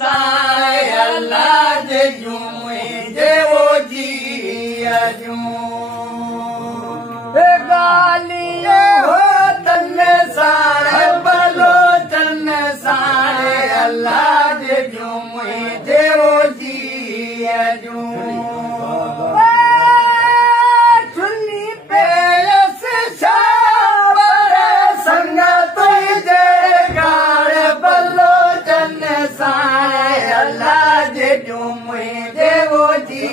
सारे अल्लाह जे जूं देवो जी गालिए हो तन्ने सारे बलो तन्ने सारे अल्लाह जे जूं देवो जी चुन्नी पे संगत गाड़े बलो तन्ने सारे अल्लाह जे जूं देवो जी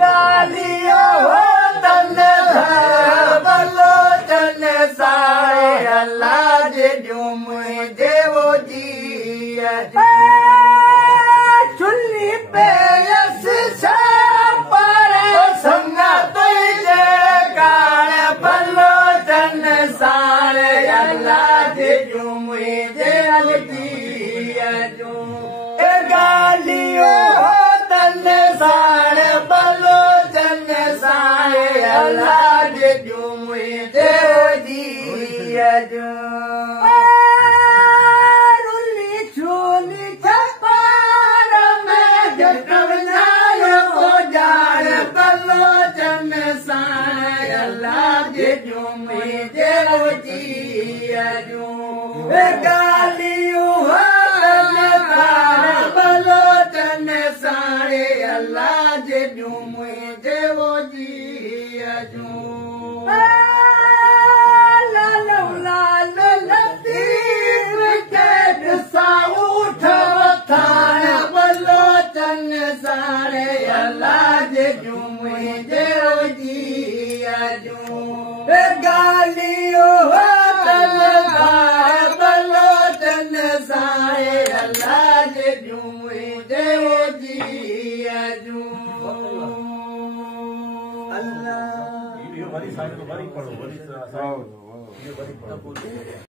गालियो हो तन्ने बलो तन्ने सारे अल्लाह जे जूं देवो जी चुन्नी पे संगत गाड़े बलो तन्ने सारे अल्लाह जे जूं गालियो तन्ने सारे बलो तन्ने सारे अल्लाह जे जूं देवो जी रुली छूली छपार में जटवनायो हो जाए बलो तन्ने सारे अल्लाह जे जूं देवो जी गालियो बलो तन्ने सारे अल्लाह जे जूं देवो जी लालो लाल लतीफ के साउठ वथान बलो तन्ने सारे अल्लाह जे जूं देवो जी गालियो तन्ने सारे बलो तन्ने सारे अल्लाह जे जूं देवो जी अल्लाह